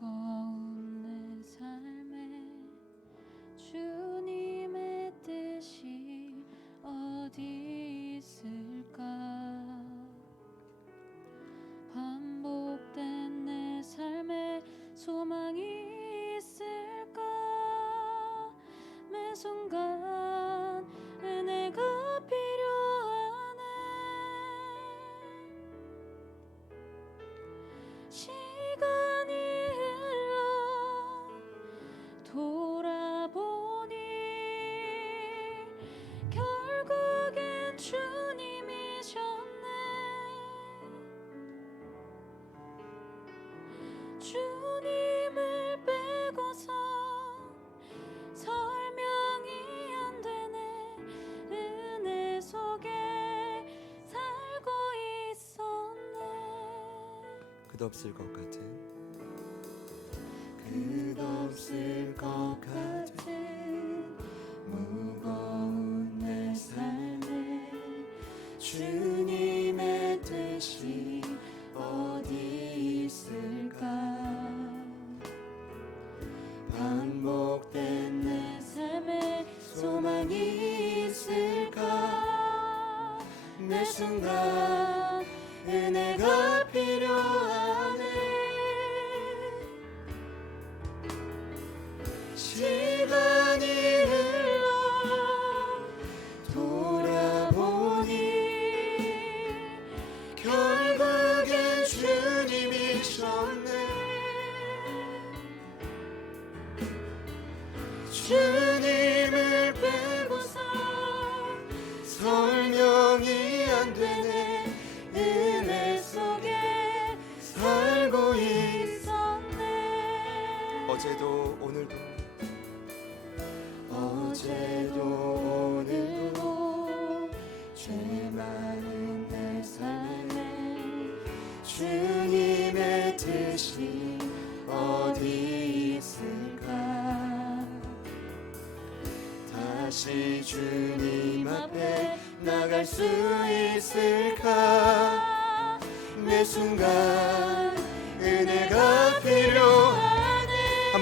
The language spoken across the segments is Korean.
무거운 내 삶에 주님의 뜻이 어디 있을까? 반복된 내 삶에 소망이 있을까? 매 순간 끝없을 것 같은. 끝없을 것 같은 무거운 내 삶에 주님의 뜻이 어디 있을까? 반복된 내 삶에 소망이 있을까? 매 순간 은혜가 필요하네. 시간이 흘러 돌아보니 결국엔 주님이셨네. 주님을 빼고서 설명이 안 되네 어제도 오늘도 어제도 오늘도 죄 많은 내 삶에 주님의 뜻이 어디 있을까? 다시 주님 앞에 나갈 수 있을까? 매 순간 은혜가 한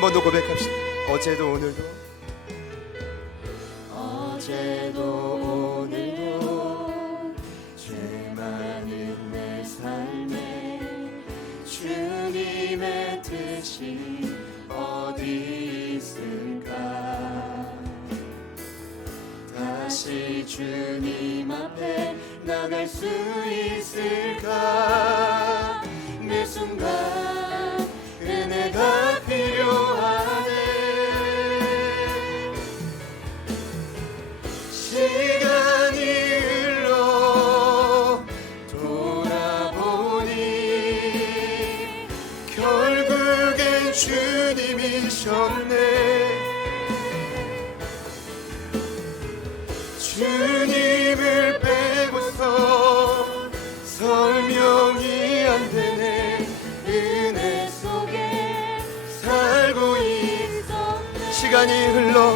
번 더 고백합시다. 어제도 오늘도. 어제도 오늘도 죄 많은 내 삶에 주님의 뜻이 어디 있을까? 다시 주님 앞에 나갈 수 있을까 주님을 빼고서 설명이 안 되네. 은혜 속에 살고 있었네. 시간이 흘러.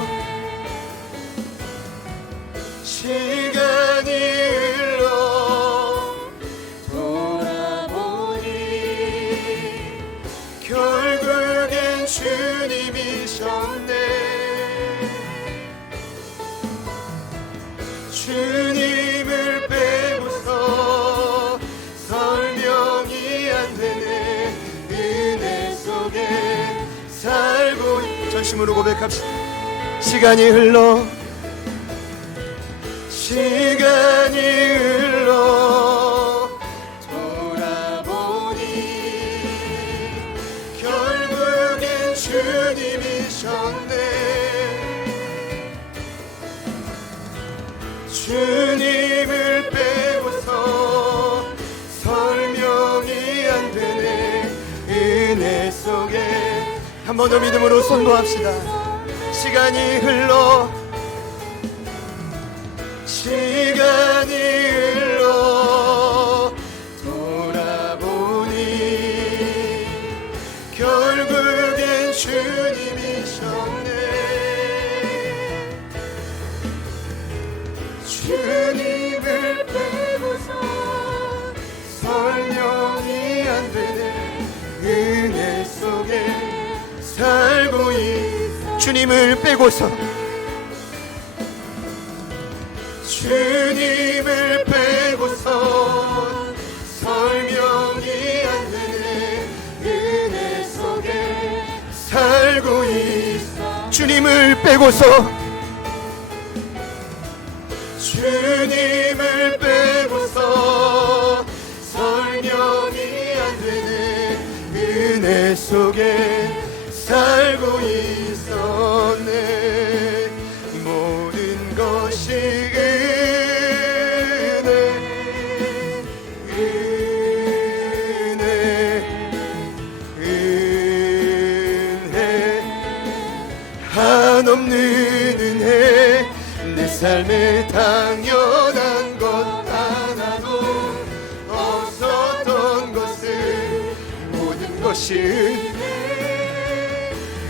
시간이 흘러. 돌아보니 결국엔 주님이셨네 있 전심으로 고백합시다. 시간이 흘러 시간 한 번 더 믿음으로 선포합시다. 시간이 흘러 시간이 흘러 돌아보니 결국엔 주님이셨네. 주님 주님을 빼고서. 주님을 빼고서 설명이 안 되는 은혜 속에 살고 있어. 주님을 빼고서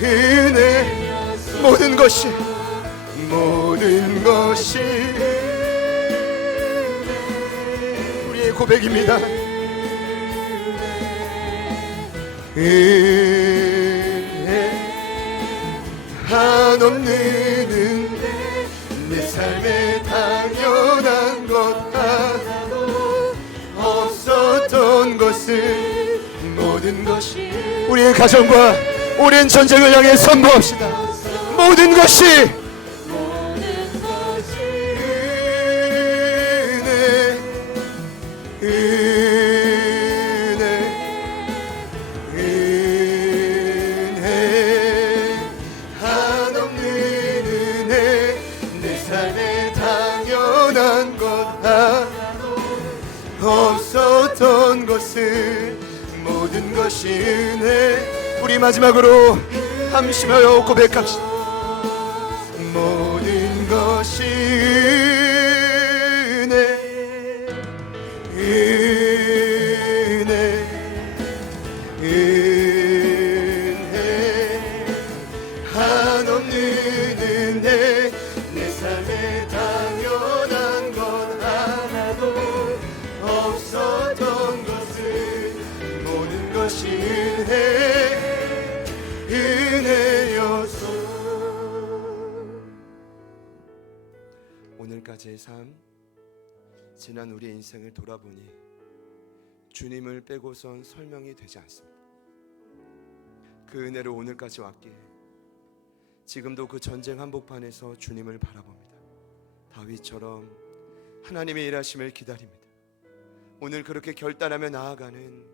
은혜 모든 것이 모든 것이 우리의 고백입니다. 은혜 한없는 은혜 내 삶에 당연한 것 하나도 없었던 것을 모든 것이 우리의 가정과 오랜 전쟁을 향해 선포합시다. 모든 것이 없었던 것을 모든 것이 은혜 우리 마지막으로 함심하여 고백합시다 오늘까지의 삶 지난 우리의 인생을 돌아보니 주님을 빼고선 설명이 되지 않습니다. 그 은혜로 오늘까지 왔기에 지금도 그 전쟁 한복판에서 주님을 바라봅니다. 다윗처럼 하나님의 일하심을 기다립니다. 오늘 그렇게 결단하며 나아가는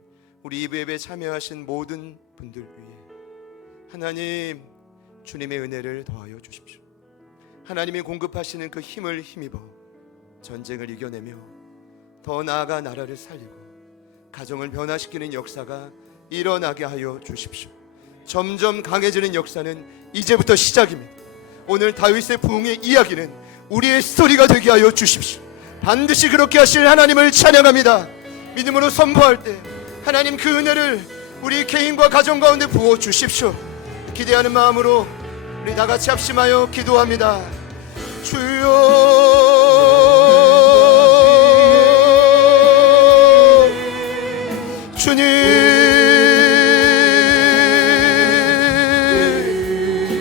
우리 이브앱에 참여하신 모든 분들 위해 하나님 주님의 은혜를 더하여 주십시오 하나님이 공급하시는 그 힘을 힘입어 전쟁을 이겨내며 더 나아가 나라를 살리고 가정을 변화시키는 역사가 일어나게 하여 주십시오. 점점 강해지는 역사는 이제부터 시작입니다. 오늘 다윗의 부흥의 이야기는 우리의 스토리가 되게 하여 주십시오. 반드시 그렇게 하실 하나님을 찬양합니다. 믿음으로 선포할 때 하나님 그 은혜를 우리 개인과 가정 가운데 부어 주십시오. 기대하는 마음으로 우리 다 같이 합심하여 기도합니다. 주여. 주님.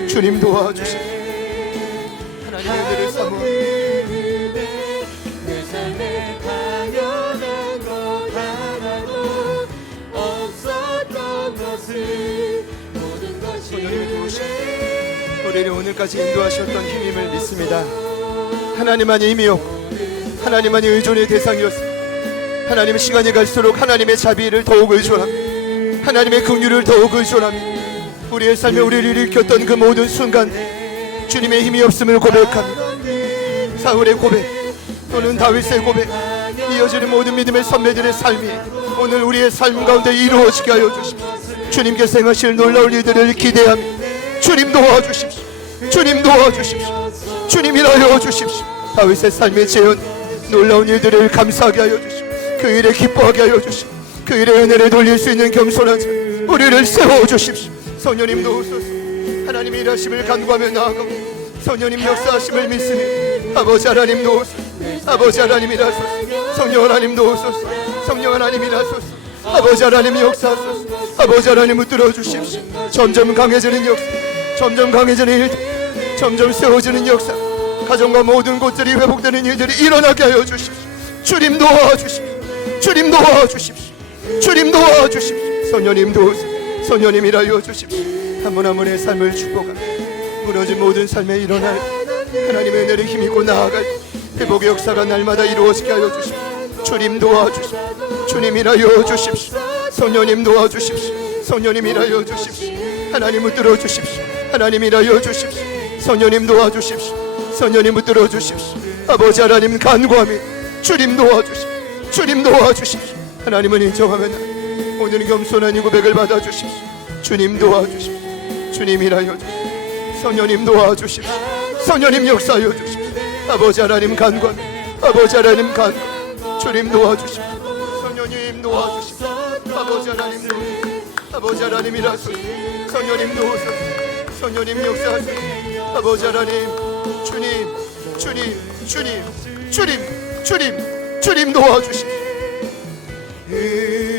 주님 도와주시오 오늘까지 인도하셨던 힘임을 믿습니다. 하나님만이 힘이었고 하나님만이 의존의 대상이었습니다. 하나님은 시간이 갈수록 하나님의 자비를 더욱 의존합니다 하나님의 긍휼을 더욱 의존합니다 우리의 삶에 우리를 일으켰던 그 모든 순간 주님의 힘이 없음을 고백합니다 사울의 고백 또는 다윗의 고백 이어지는 모든 믿음의 선배들의 삶이 오늘 우리의 삶 가운데 이루어지게 하여 주십시오. 주님께서 행하실 놀라운 일들을 기대합니다 주님 도와주십시오 주님 도와주십시오. 주님 일하여 주십시오. 다윗의 삶의 재현 놀라운 일들을 감사하게 하여 주십시오. 그 일에 기뻐하게 하여 주십시오. 그 일에 은혜를 돌릴 수 있는 겸손한 자 우리를 세워 주십시오. 성령님 도우소서. 하나님의 일하심을 간구하며 나아가고 성령님 역사하심을 믿으니 아버지 하나님 도우소서. 아버지 하나님 일하소서. 성령 하나님 도우소서. 성령 하나님 일하소서. 아버지 하나님 역사하소서. 아버지 하나님 붙들어 주십시오. 점점 강해지는 역사 점점 강해지는 일들 점점 세워지는 역사. 가정과 모든 곳들이 회복되는 일들이 일어나게 하여 주십시오. 주님 도와주십시오. 주님 도와주십시오. 주님 도와주십시오. 소녀님 도우세요 소녀님 일하여 주십시오. 한 분 한 분의 삶을 축복하며 무너진 모든 삶에 일어날 하나님의 은혜를 힘입고 나아갈 회복의 역사가 날마다 이루어지게 하여 주십시오. 주님 도와주십시오. 주님 일하여 주십시오. 소녀님 도와주십시오. 소녀님 일하여 주십시오. 하나님 붙들어 주십시오 하나님 일하여 주십시오. 소녀님 도와주십시오. 소녀님 붙들어 주십시오. 아버지 하나님 간구하며 주님 도와주십시오. 주님 도와주십시오. 하나님은 인정하면 오늘 겸손한 이 고백을 받아주십시오. 주님 도와주십시오. 주님 일하여 주십시오. 소녀님 도와주십시오. 소녀님 역사하여 주십시오. 아버지 하나님 간구하며 아버지 하나님 간구 주님 도와주십시오. 소녀님 도와주십시오. 아버지 하나님 도우소서 아버지 하나님 일하소서. 소녀님 도우소서 소녀님 역사하소서 아버지 하나님 주님 주님 주님 주님 주님 주님 도와주십시오 은혜